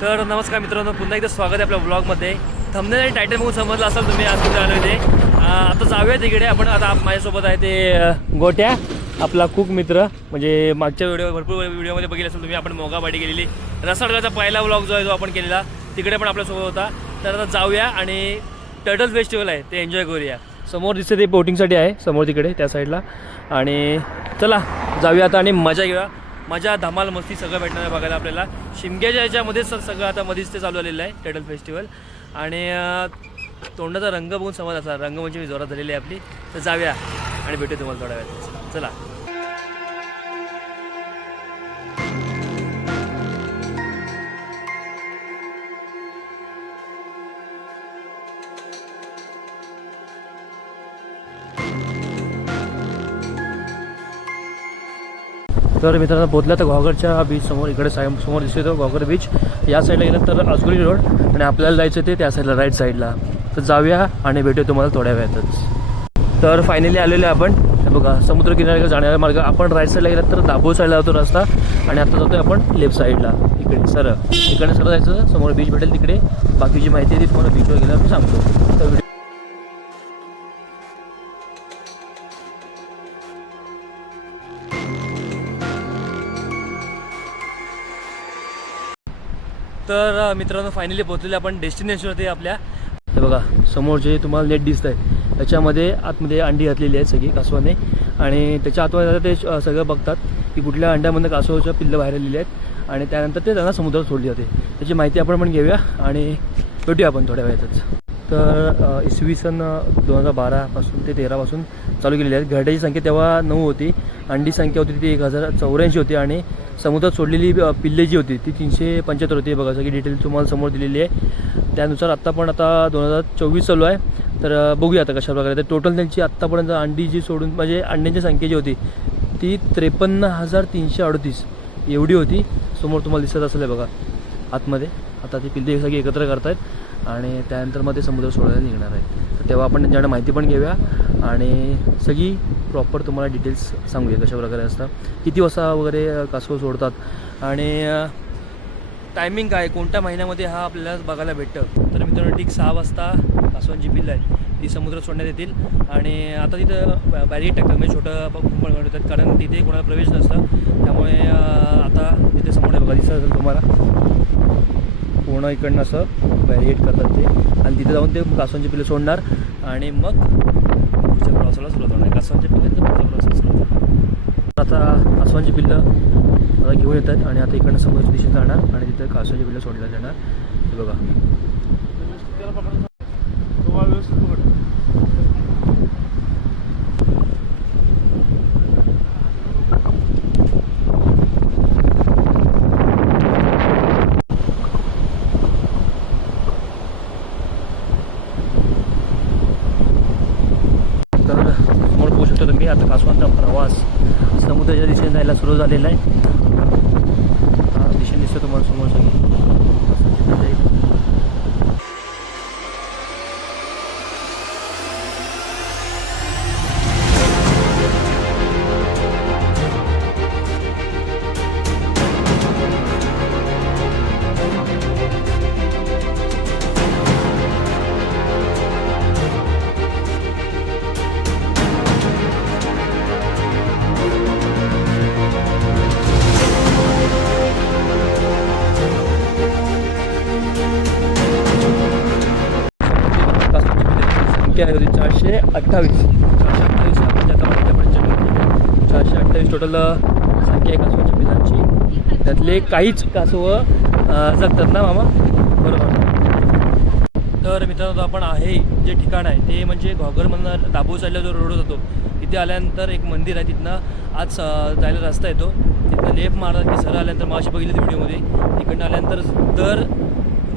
तर नमस्कार मित्रांनो पुन्हा एकदा स्वागत आहे आपल्या ब्लॉगमध्ये थमने आणि टायटल बघून समजलं असाल तुम्ही आज कुठे आलो ते. आता जाऊया तिकडे. आपण आता माझ्यासोबत आहे ते गोट्या आपला कुक मित्र. म्हणजे मागच्या व्हिडिओ भरपूर व्हिडिओमध्ये बघितलं असेल तुम्ही आपण मोगाबाडी गेलेली रसाडगाचा पहिला ब्लॉग जो आहे जो आपण केलेला. तिकडे पण आपल्यासोबत होता. तर आता जाऊया आणि टर्टल फेस्टिवल आहे ते एन्जॉय करूया. समोर दिसते ते बोटिंगसाठी आहे समोर तिकडे त्या साईडला आणि चला जाऊया आता आणि मजा घेऊया. मजा धमाल मस्ती सगळं भेटणार आहे बघायला आपल्याला. शिमग्याच्या याच्यामध्येच सगळं आता मध्येच ते चालू आलेलं आहे टर्टल फेस्टिवल आणि तोंडाचा रंग बघून समज असा रंग म्हणजे मी जोरात झालेली आहे आपली. तर जाऊया आणि भेटू तुम्हाला थोड्या वेळात चला. तर मित्रांनो पोहोचल्या तर घॉगरच्या बीच समोर इकडे साय समोर दिसतो तो घॉगर बीच या साईडला गेलं तर आजगुरी रोड आणि आपल्याला जायचं ते त्या साईडला राईट साईडला तर जाऊया आणि भेटू तुम्हाला थोड्या वेळातच. तर फायनली आलेलो आहे आपण. बघा समुद्रकिनाऱ्याकडे जाण्याचा जाणारा मार्ग. आपण राईट साईडला गेलं तर दाभो साईडला जातो रस्ता आणि आता जातोय आपण लेफ्ट साईडला इकडे सरळ. इकडे सरळ जायचं समोर बीच भेटेल तिकडे. बाकीची माहिती ती तुम्हाला बीचवर गेल्यावर मी सांगतो. तर तर मित्रांनो फायनली पोहोचलेले आपण डेस्टिनेशनवरती आपल्या. हे बघा समोर जे तुम्हाला नेट दिसत आहे त्याच्यामध्ये आतमध्ये अंडी घातलेली आहेत सगळी कासवाने. आणि त्याच्या आतमध्ये ते सगळं बघतात की कुठल्या अंड्यामधनं कासवाच्या पिल्लं बाहेर आलेली आहेत. आणि त्यानंतर ते त्यांना समुद्रात सोडली जाते. त्याची माहिती आपण पण घेऊया आणि भेटूया आपण थोड्या वेळातच. तर इसवी सन दोन हजार बारापासून ते तेरापासून चालू केलेली आहेत. घरट्याची संख्या तेव्हा नऊ होती. अंडी संख्या होती ती एक हजार चौऱ्याऐंशी होती आणि समुद्रात सोडलेली पिल्ले जी होती ती तीनशे पंच्याहत्तर होती. बघा सगळी डिटेल तुम्हाला समोर दिलेली आहे. त्यानुसार आत्ता पण आता दोन हजार चोवीस चालू आहे. तर बघूया आता कशा प्रकारे. तर टोटल त्यांची आत्तापर्यंत अंडी जी सोडून म्हणजे अंड्यांची संख्या जी होती ती त्रेपन्न हजार तीनशे अडतीस एवढी होती. समोर तुम्हाला दिसत असेल बघा आतमध्ये. आता ती पिल्ले सगळी एकत्र करतायत. आणि त्यानंतर मग ते समुद्र सोडायला निघणार आहे. तर तेव्हा आपण त्यांच्याकडे माहिती पण घेऊया आणि सगळी प्रॉपर तुम्हाला डिटेल्स सांगूया कशा प्रकारे असतं. किती वाजता वगैरे कासव सोडतात आणि टायमिंग काय? कोणत्या महिन्यामध्ये हा आपल्याला बघायला भेटतं? तर मित्रांनो ठीक सहा वाजता कासवांची पिल्लं आहेत ती समुद्रात सोडण्यात येतील. आणि आता तिथं बॅरिकेड टाकतात. म्हणजे छोटं कुंपण बनवतात. कारण तिथे कोणाला प्रवेश नसतं. त्यामुळे आता तिथे समोर आहे बघा. दिसत असेल तुम्हाला. पूर्ण इकडनं असं बॅरिकेड करतात ते. आणि तिथे जाऊन ते कासवांचे पिल्लं सोडणार. आणि मग पुढच्या प्रवासाला सुरुवात होणार. कासवांच्या पिल्लांचा पुढचा प्रवास सुरुवात होणार. आता कासवांची पिल्लं आता घेऊन येतात. आणि आता इकडनं समोरच्या दिशेत जाणार. आणि तिथे कासवांची पिल्लं सोडल्या जाणार हे बघा. तर समोर पोहू शकतो तुम्ही आता कासवांचा प्रवास समुद्राच्या दिशेने जायला सुरू झालेला आहे. हा दिशेने दिसतो तुम्हाला समोर सगळी चारशे अठ्ठावीस. चारशे अठ्ठावीस आपण आता आतापर्यंत चारशे अठ्ठावीस टोटल संख्या आहे कासवाच्या पिलांची. त्यातले काहीच कासवं जगतात ना मामा? बरोबर. तर मित्रांनो आपण आहे जे ठिकाण आहे ते म्हणजे घॉगरमधनं दाबो साईडला जो रोड जातो तिथे आल्यानंतर एक मंदिर आहे तिथनं आज जायला रस्ता येतो. तिथनं लेफ्ट मारतात की सरळ आल्यानंतर माशी बघितली व्हिडिओमध्ये तिकडनं आल्यानंतर दर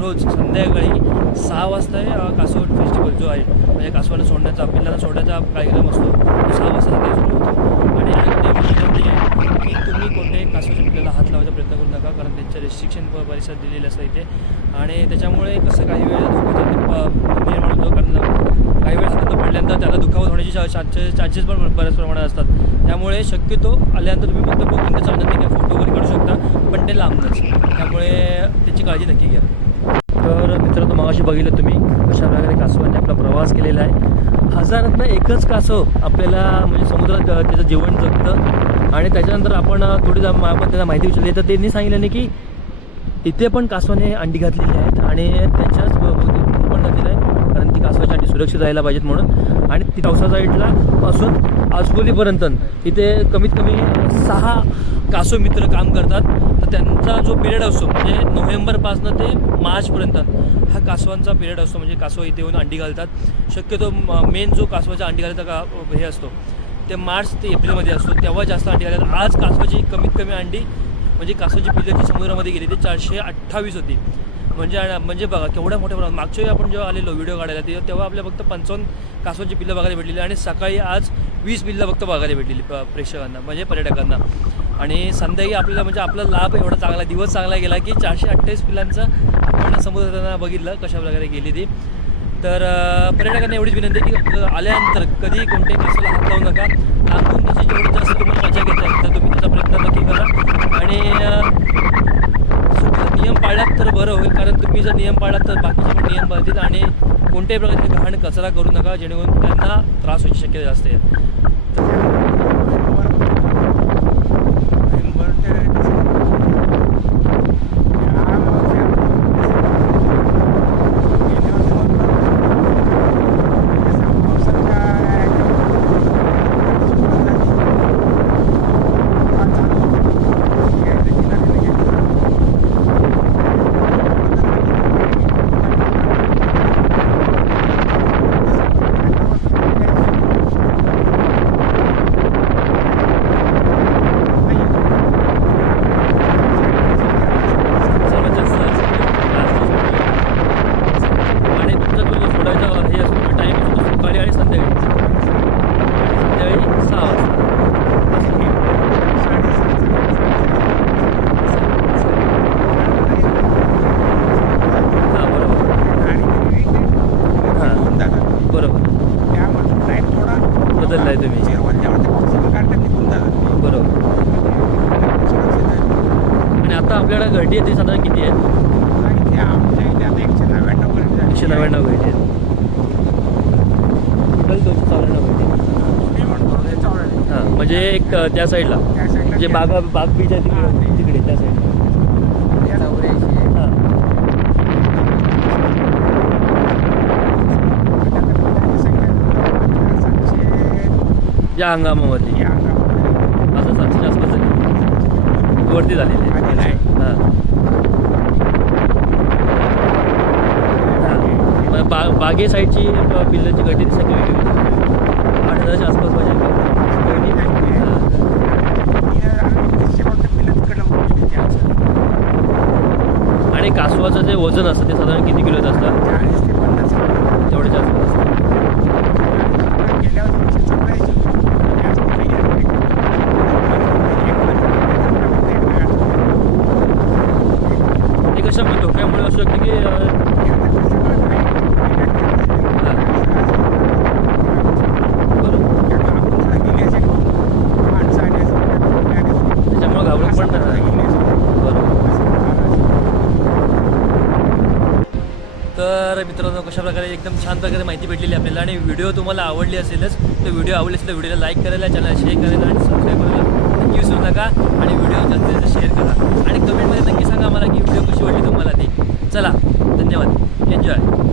रोज संध्याकाळी सहा वाजता अ, कासवड फेस्टिवल जो आहे म्हणजे कासवाला सोडण्याचा पिल्लाला सोडण्याचा कार्यक्रम असतो तो सहा वाजता सुरू होतो. आणि विनंती आहे की तुम्ही कोणत्याही कासवाच्या पिल्लाला हात लावायचा प्रयत्न करू नका कारण त्यांच्या रिस्ट्रिक्शन परिसर दिलेले असतं इथे. आणि त्याच्यामुळे कसं काही वेळेला निर्माण होतो कारण काही वेळेस हातात पडल्यानंतर त्याला दुखावत होण्याची चान्सेस चान्सेस पण बऱ्याच प्रमाणात असतात. त्यामुळे शक्यतो आल्यानंतर तुम्ही फक्त बघून त्याचा आनंद फोटो वगैरे काढू शकता पण ते लांबच त्यामुळे त्याची काळजी नक्की घ्या. तर मित्रांनो मगाशी बघितलं तुम्ही अशा प्रकारे कासवाने आपला प्रवास केलेला आहे. हजारातनं एकच कासव आपल्याला म्हणजे समुद्रात त्याचं जीवन जगतं. आणि त्याच्यानंतर आपण थोडी आपण त्यांना माहिती विचारली. तर त्यांनी सांगितलं की इथे पण कासवाने अंडी घातलेली आहेत आणि त्याच्याच पण घातलेलं आहे. कारण ती कासवाची अंडी सुरक्षित राहायला पाहिजेत म्हणून. आणि ती पावसा साईडला पासून आजकोलीपर्यंत इथे कमीत कमी सहा कासव मित्र काम करतात. त्यांचा जो पिरियड असतो म्हणजे नोव्हेंबरपासनं ते मार्चपर्यंत हा कासवांचा पिरियड असतो. म्हणजे कासव इथे येऊन अंडी घालतात. शक्यतो मेन जो कासवाच्या अंडी घालायचा का हे असतो ते मार्च ते एप्रिलमध्ये असतो. तेव्हा जास्त अंडी घालतात. आज कासवाची कमीत कमी अंडी म्हणजे कासवाची पिल्लं जी समुद्रामध्ये गेली ती चारशे अठ्ठावीस होती. म्हणजे म्हणजे बघा केवढ्या मोठ्या प्रमाणात. मागच्या वेळी आपण जेव्हा आलेलो व्हिडिओ काढायला ते तेव्हा आपल्या फक्त पंचावन्न कासवाची पिल्लं बघायला भेटलेली आणि सकाळी आज वीस पिल्लं फक्त बघायला भेटलेली प- प्रेक्षकांना म्हणजे पर्यटकांना. आणि संध्याकाळी आपल्याला म्हणजे आपला लाभ एवढा चांगला दिवस चांगला गेला की चारशे अठ्ठावीस पिलांचं आपण समुद्रांना बघितलं कशा प्रकारे गेली ती. तर पर्यटकांना एवढीच विनंती की आल्यानंतर कधी कोणत्याही कासाला हात लावू नका. लांबून त्याची जेवढी जास्त तुम्हाला मजा घेता येईल तर तुम्ही त्याचा प्रयत्न नक्की करा. आणि नियम पाळलात तर बरं होईल कारण तुम्ही जर नियम पाळलात तर बाकीचे पण नियम पाळतील आणि कोणत्याही प्रकारचे घाण कचरा करू नका जेणेकरून त्यांना त्रास होण्याची शक्यता जास्त आहे सर्वात जास्त आणि तुमचा तो जो सोडायचा हे असतो टाईम असतो तो सकाळी आणि संध्याकाळी संध्याकाळी सहा वाजता हां बरोबर बरोबर बदललाय तुम्ही. बरोबर. आणि आता आपल्याकडे घरटी येते साधारण किती आहे? एकशे नव्याण्णव घरटी आहेत. टोटल दोनशे चौऱ्याण्णव घरटी? हां म्हणजे एक अ, त्या साईडला. म्हणजे बागा बाग बीच आहे तिकडे तिकडे त्या साईडला. हां. या हंगामामध्ये आता सातशेच्या आसपास वरती झालेली. आहे हां. हां. बा बागे साईडची अ, पिल्लांची गटी ती सगळी वेगळी. आठ हजारच्या आसपास पाहिजे आणि कासवाचं जे वजन असतं ते साधारण किती किलोचं असतं? तेवढ्याच्या आसपास असतं ते कशामुळे धोक्यामुळे असू शकते की त्याच्यामुळे पण तर मित्रांनो कशा प्रकारे एकदम छान प्रकारे माहिती भेटलेली आपल्याला आणि व्हिडिओ तुम्हाला आवडली असेलच तर व्हिडिओ आवडली असेल तर व्हिडिओला लाईक करायला चॅनल शेअर करायला आणि सबस्क्राईब करायला विसरू नका आणि व्हिडिओ जास्तीत जास्त शेअर करा. आणि कमेंटमध्ये नक्की सांगा मला की व्हिडिओ कशी वाटली तुम्हाला ती. चला धन्यवाद. एन्जॉय